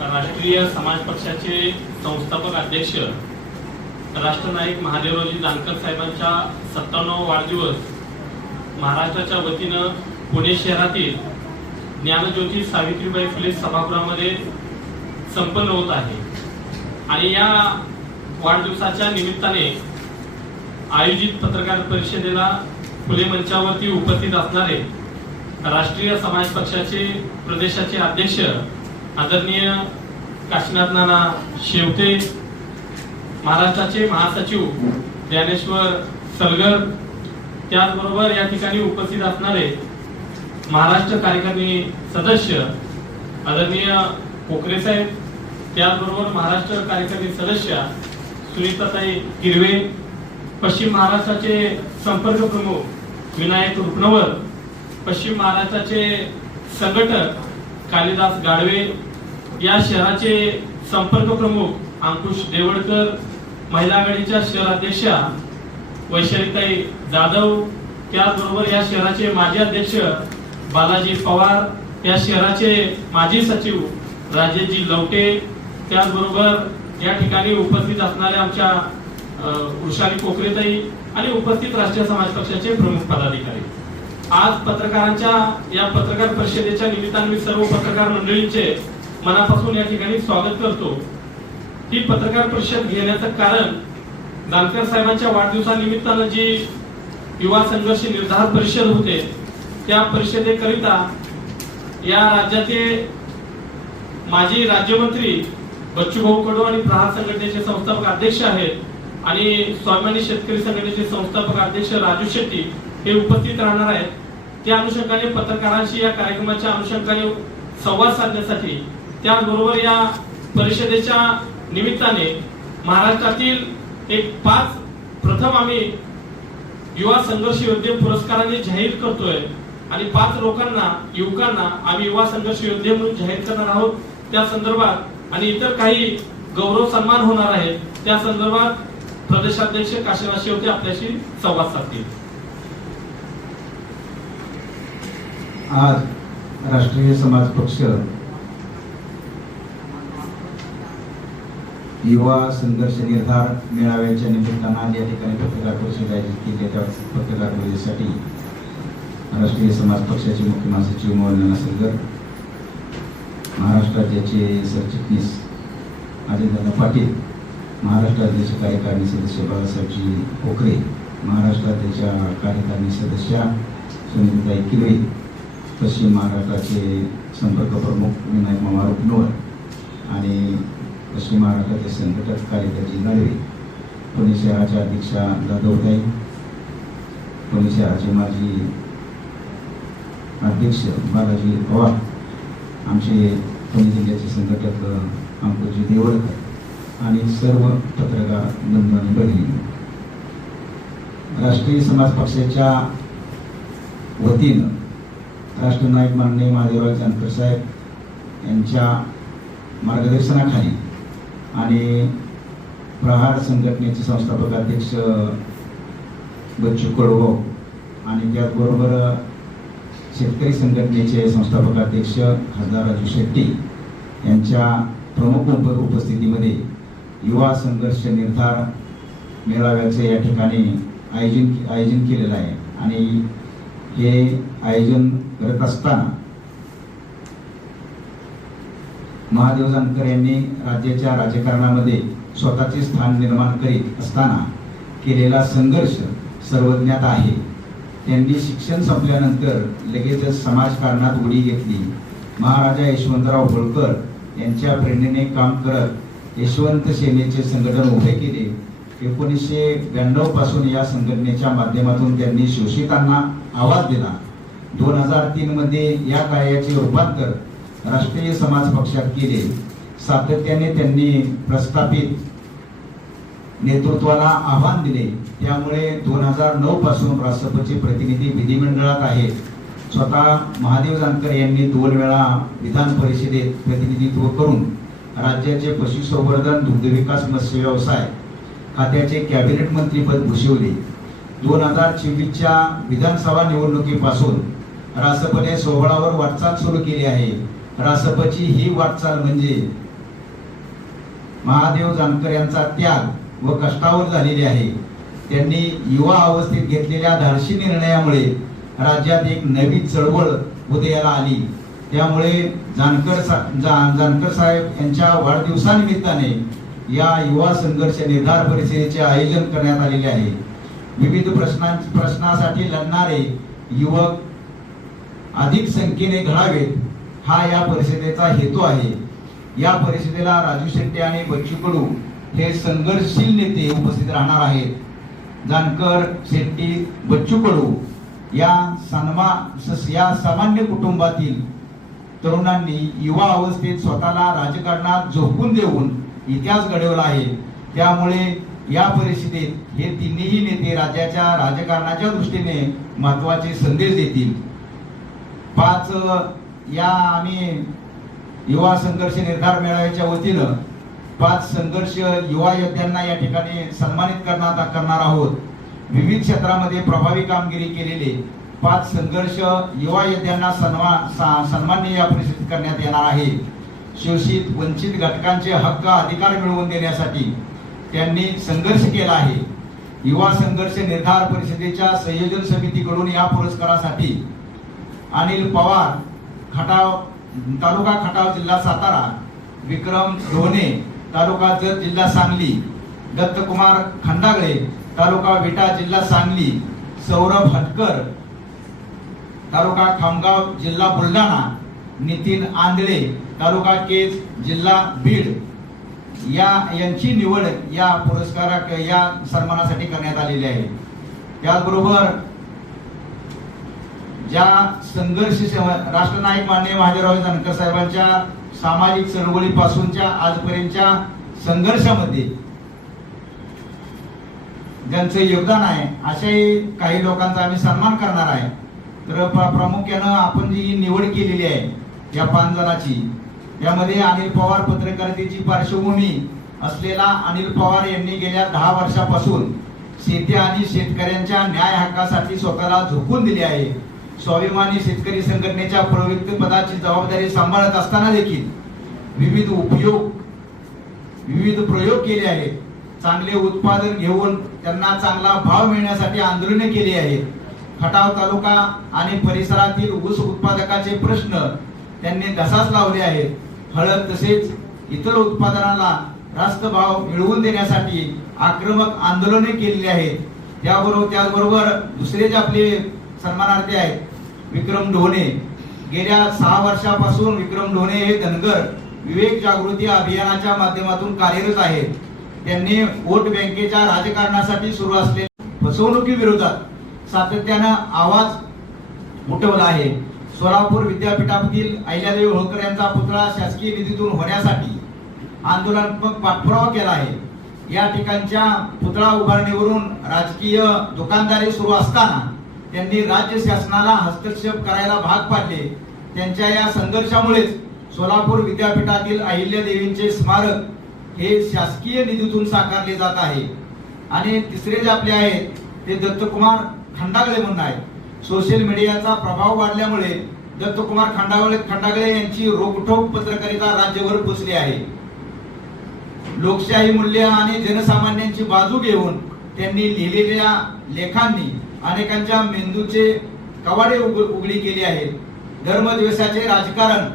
राष्ट्रीय समाज पक्षाचे संस्थापक अध्यक्ष राष्ट्रनायक महादेवरावजी जानकर साहेबांच्या सत्त्याण्णव वाढदिवस महाराष्ट्राच्या वतीनं पुणे शहरातील ज्ञानज्योती सावित्रीबाई फुले सभागृहामध्ये संपन्न होत आहे. आणि या वाढदिवसाच्या निमित्ताने आयोजित पत्रकार परिषदेला फुले मंचावरती उपस्थित असणारे राष्ट्रीय समाज पक्षाचे प्रदेशाचे अध्यक्ष आदरणीय काशीनाथ नाना शेवते महाराष्ट्राचे महासचिव ज्ञानेश्वर सलगर त्याचबरोबर या ठिकाणी उपस्थित असणारे महाराष्ट्र कार्यकारिणी सदस्य आदरणीय कोकरे साहेब त्याचबरोबर महाराष्ट्र कार्यकारिणी सदस्य सुनीताताई किरवे पश्चिम महाराष्ट्राचे संपर्क प्रमुख विनायक रुपनवर पश्चिम महाराष्ट्राचे संघटक कालिदास गाडवे या शहराचे संपर्क प्रमुख अंकुश देवळकर महिला आघाडीच्या शहराध्यक्षा वैशालीताई जाधव त्याचबरोबर या शहराचे माजी अध्यक्ष बालाजी पवार या शहराचे माजी सचिव राजेशजी लवटे त्याचबरोबर या ठिकाणी उपस्थित असणाऱ्या आमच्या वृषाली कोकरेताई आणि उपस्थित राष्ट्रीय समाज पक्षाचे प्रमुख पदाधिकारी. आज पत्रकारांच्या या पत्रकार परिषदेच्या निमित्ताने मी सर्व पत्रकार मंडळींचे मनापासून या ठिकाणी स्वागत करतो. ही पत्रकार परिषद घेण्याचं कारण जानकर साहेबांच्या वाढदिवसानिमित्तानं जी युवा संघर्ष निर्धार परिषद होते त्या परिषदेकरिता या राज्याचे माजी राज्यमंत्री बच्चूभाऊ कडू आणि प्रहार संघटनेचे संस्थापक अध्यक्ष आहेत आणि स्वाभिमानी शेतकरी संघटनेचे संस्थापक अध्यक्ष राजू शेट्टी हे उपस्थित राहणार आहेत. त्या अनुषंगाने पत्रकारांशी या कार्यक्रमाच्या अनुषंगाने संवाद साधण्यासाठी त्याचबरोबर या परिषदेच्या निमित्ताने महाराष्ट्रातील एक पाच प्रथम आम्ही युवा संघर्ष योद्धे पुरस्काराने जाहीर करतोय आणि पाच लोकांना युवकांना आम्ही युवा संघर्ष योद्धे म्हणून जाहीर करणार आहोत. त्या संदर्भात आणि इतर काही गौरव सन्मान होणार आहेत त्या संदर्भात प्रदेशाध्यक्ष काशीनाथ शेवते आपल्याशी संवाद साधतील. आज राष्ट्रीय समाज पक्ष युवा संघर्ष निर्धार मेळाव्याच्या निमित्तानं या ठिकाणी पत्रकार परिषद आयोजित केली त्या पत्रकार परिषदेसाठी राष्ट्रीय समाज पक्षाचे मुख्य महासचिव मौलाना सरगर महाराष्ट्र राज्याचे सरचिटणीस अजयदादा पाटील महाराष्ट्र राज्याचे कार्यकारिणी सदस्य बाळासाहेबजी पोखरे महाराष्ट्र राज्याच्या कार्यकारिणी सदस्या सुनीताई किरवे पश्चिम महाराष्ट्राचे संपर्क प्रमुख विनायक मामा रुपनवर आणि पश्चिम महाराष्ट्राचे संघटक कालिदाजी गाडवे पुणे शहराच्या अध्यक्षा जाधवताई पुणे शहराचे माजी अध्यक्ष बालाजी पवार आमचे पुणे जिल्ह्याचे संघटक अंकुजी देवळकर आणि सर्व पत्रकार बंधू आणि भगिनी राष्ट्रीय समाज पक्षाच्या वतीनं राष्ट्रनायक माननीय महादेवराव जानकर साहेब यांच्या मार्गदर्शनाखाली आणि प्रहार संघटनेचे संस्थापक अध्यक्ष बच्चू कडवो आणि त्याचबरोबर शेतकरी संघटनेचे संस्थापक अध्यक्ष खासदार राजू शेट्टी यांच्या प्रमुख उपस्थितीमध्ये युवा संघर्ष निर्धार मेळाव्याचे या ठिकाणी आयोजन आयोजन केलेलं आहे. आणि हे आयोजन करत असताना महादेव जानकर यांनी राज्याच्या राजकारणामध्ये स्वतःचे स्थान निर्माण करीत असताना केलेला संघर्ष सर्वज्ञात आहे. त्यांनी शिक्षण संपल्यानंतर लगेचच समाजकारणात उडी घेतली. महाराजा यशवंतराव होळकर यांच्या प्रेरणेने काम करत यशवंत सेनेचे संघटन उभे केले. एकोणीसशे ब्याण्णवपासून या संघटनेच्या माध्यमातून त्यांनी शोषितांना आवाज दिला. दोन हजार तीन मध्ये या कार्याचे रूपांतर राष्ट्रीय समाज पक्षात केले सातत्याने त्यांनी प्रस्थापित नेतृत्वाला आव्हान दिले. त्यामुळे दोन हजार नऊ पासून राष्ट्रपती प्रतिनिधी विधिमंडळात आहेत. स्वतः महादेव जानकर यांनी दोन वेळा विधान परिषदेत प्रतिनिधित्व करून राज्याचे पशुसंवर्धन दुग्धविकास मत्स्य व्यवसाय खात्याचे कॅबिनेट मंत्रीपद भूषवले. दोन हजार चोवीसच्या विधानसभा निवडणुकीपासून राष्ट्रपती सोहळावर वाटचाल सुरू केली आहे. रासपची ही वाटचाल म्हणजे महादेव जानकर यांचा त्याग व कष्टावर झालेली आहे. त्यांनी युवा अवस्थेत घेतलेल्या धाडशी निर्णयामुळे राज्यात एक नवी चळवळ उदयाला आली. त्यामुळे जानकर सा जा- जानकर साहेब यांच्या वाढदिवसानिमित्ताने या युवा संघर्ष निर्धार परिषदेचे आयोजन करण्यात आलेले आहे. विविध प्रश्नां प्रश्नासाठी लढणारे युवक अधिक संख्येने घडावेत. हा या परिषदेचा हेतू आहे. या परिषदेला राजू शेट्टी आणि बच्चू कडू हे संघर्षशील नेते उपस्थित राहणार आहेत. जानकर शेट्टी बच्चू कडू या सन्मा या सामान्य कुटुंबातील तरुणांनी युवा अवस्थेत स्वतःला राजकारणात झोपून देऊन इतिहास घडवला आहे. त्यामुळे या परिषदेत हे तिन्ही नेते राज्याच्या राजकारणाच्या दृष्टीने महत्त्वाचे संदेश देतील. पाच या आम्ही युवा संघर्ष निर्धार मेळाव्याच्या वतीनं पाच संघर्ष युवा योद्ध्यांना या ठिकाणी सन्मानित करणार करणार आहोत. विविध क्षेत्रामध्ये प्रभावी कामगिरी केलेले पाच संघर्ष युवा योद्ध्यांना सन्मान सा- सन्मान्य या परिषदेत करण्यात येणार आहे. शोषित वंचित घटकांचे हक्क अधिकार मिळवून देण्यासाठी त्यांनी संघर्ष केला आहे. युवा संघर्ष निर्धार परिषदेच्या संयोजन समितीकडून या पुरस्कारासाठी अनिल पवार खटाव तालुका खटाव जिल्हा सातारा विक्रम धोने तालुका जत जिल्हा सांगली दत्तकुमार खंडागळे तालुका विटा जिल्हा सांगली सौरभ हटकर तालुका खामगाव जिल्हा बुलढाणा नितीन आंधळे तालुका केज जिल्हा बीड. या यांची निवड या पुरस्कारा या सन्मानासाठी करण्यात आलेली आहे. त्याचबरोबर ज्या संघर्ष राष्ट्रनायक माननीय महादेवराव जानकर साहेबांच्या सामाजिक चळवळीपासूनच्या आजपर्यंतच्या संघर्षामध्ये ज्यांचं योगदान आहे अशाही काही लोकांचा आम्ही सन्मान करणार आहे. तर प्र- प्रामुख्यानं आपण जी निवड केलेली आहे या पाच जणाची यामध्ये अनिल पवार पत्रकारितेची पार्श्वभूमी असलेला अनिल पवार यांनी गेल्या दहा वर्षापासून शेती आणि शेतकऱ्यांच्या न्याय हक्कासाठी स्वतःला झोकून दिली आहे. स्वाभिमानी शेतकरी संघटनेच्या प्रवृत्त पदाची जबाबदारी सांभाळत असताना देखील विविध उपयोग विविध प्रयोग केले आहेत. चांगले उत्पादन घेऊन त्यांना चांगला भाव मिळण्यासाठी आंदोलने केली आहेत. खटाव तालुका आणि परिसरातील ऊस उत्पादकाचे प्रश्न त्यांनी धसास लावले आहेत. हळद तसेच इतर उत्पादनाला रास्त भाव मिळवून देण्यासाठी आक्रमक आंदोलने केलेली आहेत. त्याबरोबर त्याचबरोबर दुसरे जे आपले सन्मानार्थी आहेत. विक्रम ढोणे. गेल्या सहा वर्षापासून विक्रम ढोणे हे धनगर विवेक जागृती अभियानाच्या माध्यमातून कार्यरत आहेत. त्यांनी वोट बँकेच्या राजकारणासाठी सुरू असलेल्या फसवणुकीविरोधात सातत्यानं आवाज उठवला आहे. सोलापूर विद्यापीठातील अहिल्यादेवी होळकर यांचा पुतळा शासकीय निधीतून होण्यासाठी आंदोलनात्मक पाठपुरावा केला आहे. या ठिकाणच्या पुतळा उभारणीवरून राजकीय दुकानदारी सुरू असताना त्यांनी राज्य शासनाला हस्तक्षेप करायला भाग पाडले. त्यांच्या या संघर्षामुळेच सोलापूर विद्यापीठातील अहिल्यादेवींचे स्मारक हे शासकीय निधीतून साकारले जात आहे. आणि तिसरे जे आपले आहेत ते दत्तकुमार खंडागळे म्हणून आहेत. सोशल मीडियाचा प्रभाव वाढल्यामुळे दत्तकुमार खंडागळे खंडागळे यांची रोखठोक पत्रकारिता राज्यभर पोचली आहे. लोकशाही मूल्य आणि जनसामान्यांची बाजू घेऊन त्यांनी लिहिलेल्या लेखांनी अनेकांच्या मेंदूचे कवाडे उघडी केले आहेत. धर्मद्वेषाचे राजकारण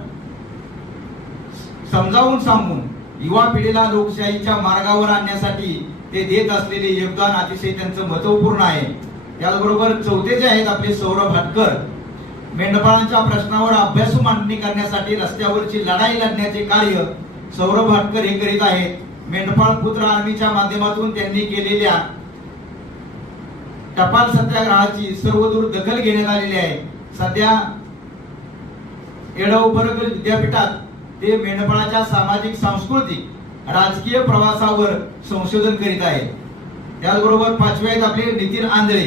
समजावून सांगून युवा पिढीला लोकशाहीच्या मार्गावर आणण्यासाठी ते देत असलेले योगदान अतिशय त्यांचं महत्त्वपूर्ण आहे. त्याचबरोबर चौथे जे आहेत आपले सौरभ हटकर मेंढपाळांच्या प्रश्नावर अभ्यासू मांडणी करण्यासाठी रस्त्यावरची लढाई लढण्याचे कार्य सौरभ हटकर हे करीत आहेत. मेंढपाळ पुत्र आर्मीच्या माध्यमातून त्यांनी केलेल्या टपाल सत्याग्रहाची सर्वदूर दखल घेण्यात आलेली आहे. सध्या येडवबर्ग विद्यापीठात ते मेंढपाळाच्या सामाजिक सांस्कृतिक राजकीय प्रवासावर संशोधन करीत आहेत. त्याचबरोबर पाचवे आहेत आपले नितीन आंधळे.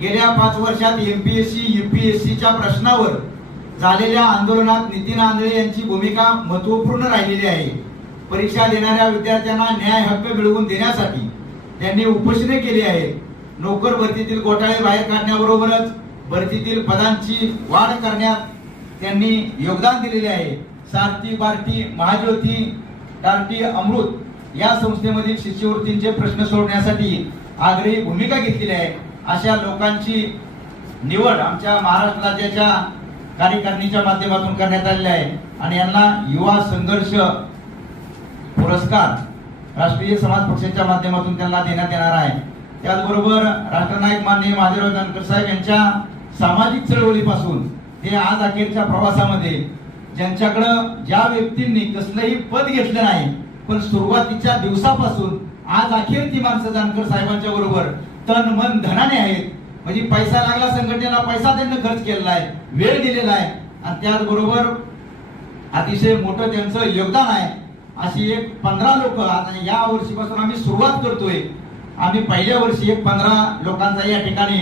गेल्या पाच वर्षात एमपीएससी युपीएससीच्या प्रश्नावर झालेल्या आंदोलनात नितीन आंधळे यांची भूमिका महत्त्वपूर्ण राहिलेली आहे. परीक्षा देणाऱ्या विद्यार्थ्यांना न्याय हक्क मिळवून देण्यासाठी त्यांनी उपोषणे केली आहेत. नोकर भरतीतील घोटाळे बाहेर काढण्याबरोबरच भरतीतील पदांची वाढ करण्यात त्यांनी योगदान दिलेले आहे. सारथी बार्टी महाज्योती टार्टी अमृत या संस्थेमधील शिष्यवृत्तींचे प्रश्न सोडण्यासाठी आग्रही भूमिका घेतलेली आहे. अशा लोकांची निवड आमच्या महाराष्ट्र राज्याच्या कार्यकारिणीच्या माध्यमातून करण्यात आलेली आहे. आणि यांना युवा संघर्ष पुरस्कार राष्ट्रीय समाज पक्षाच्या माध्यमातून त्यांना देण्यात येणार आहे. त्याचबरोबर राष्ट्रनायक माननीय महादेवराव जानकर साहेब यांच्या सामाजिक चळवळीपासून ते आज अखेरच्या प्रवासामध्ये ज्यांच्याकडं ज्या व्यक्तींनी कसलंही पद घेतलं नाही पण सुरुवातीच्या दिवसापासून आज अखेर ती माणसं जानकर साहेबांच्या बरोबर तन मन धनाने आहेत. म्हणजे पैसा लागला संघटनेला पैसा त्यांनी खर्च केलेला आहे वेळ दिलेला आहे. आणि त्याचबरोबर अतिशय मोठं त्यांचं योगदान आहे. अशी एक पंधरा लोक आता या वर्षीपासून आम्ही सुरुवात करतोय. आम्ही पहिल्या वर्षी एक पंधरा लोकांचा या ठिकाणी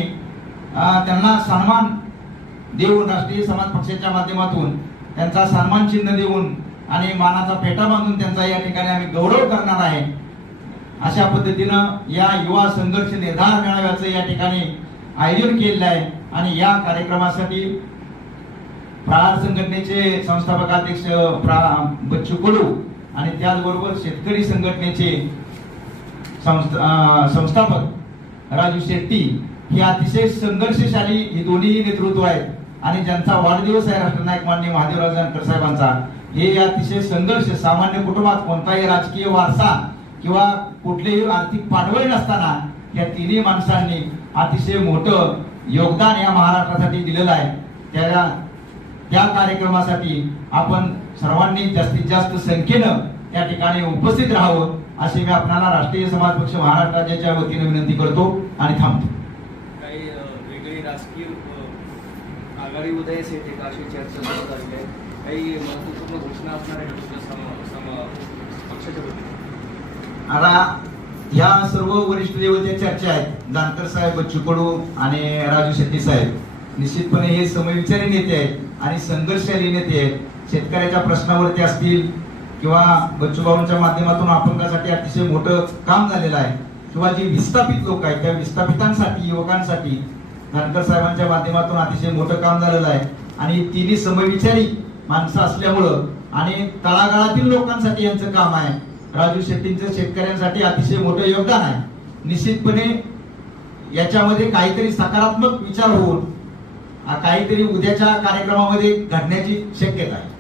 त्यांना सन्मान देऊन राष्ट्रीय समाज पक्षाच्या माध्यमातून त्यांचा सन्मान चिन्ह देऊन आणि मानाचा पेटा बांधून त्यांचा या ठिकाणी आम्ही गौरव करणार आहे. अशा पद्धतीनं या युवा संघर्ष निर्धार मेळाव्याचं या ठिकाणी आयोजन केलेलं आहे आणि या कार्यक्रमासाठी प्रहार संघटनेचे संस्थापक अध्यक्ष प्रा- बच्चू कडू आणि त्याचबरोबर शेतकरी संघटनेचे संस्था संस्थापक राजू शेट्टी ही अतिशय संघर्षशाली ही दोन्ही नेतृत्व आहेत. आणि ज्यांचा वाढदिवस आहे राष्ट्रनायक मान्य महादेवराव जानकर साहेबांचा हे अतिशय संघर्ष सामान्य कुटुंबात कोणताही राजकीय वारसा किंवा कुठलेही आर्थिक पाठबळ नसताना या तिन्ही माणसांनी अतिशय मोठं योगदान या महाराष्ट्रासाठी दिलेलं आहे. त्या त्या कार्यक्रमासाठी आपण सर्वांनी जास्तीत जास्त संख्येनं त्या ठिकाणी उपस्थित राहावं. अशी मी आपणाला राष्ट्रीय समाज पक्ष महाराष्ट्र राज्याच्या वतीने विनंती करतो आणि थांबतो. काही वेगळी राजकीय आघाडी उदयास येते का अशी चर्चा सुरू झालेली आहे. काही महत्त्वपूर्ण घोषणा असणार आहे पक्षाच्या वतीने. आता ह्या सर्व वरिष्ठ लेवलच्या चर्चा आहेत जानकर साहेब बच्चू कडू आणि राजू शेट्टी साहेब निश्चितपणे हे समविचारी नेते आहेत आणि संघर्षशाली नेते आहेत. शेतकऱ्याच्या प्रश्नावरती असतील किंवा बच्चूभाऊंच्या माध्यमातून अपंगासाठी अतिशय मोठं काम झालेलं आहे किंवा जे विस्थापित लोक आहेत त्या विस्थापितांसाठी युवकांसाठी नाटकर साहेबांच्या माध्यमातून अतिशय मोठं काम झालेलं आहे. आणि तिन्ही समविचारी माणसं असल्यामुळं आणि तळागाळातील लोकांसाठी यांचं काम आहे. राजू शेट्टींचं शेतकऱ्यांसाठी अतिशय मोठं योगदान आहे. निश्चितपणे याच्यामध्ये काहीतरी सकारात्मक विचार होऊन काहीतरी उद्याच्या कार्यक्रमामध्ये घडण्याची शक्यता आहे.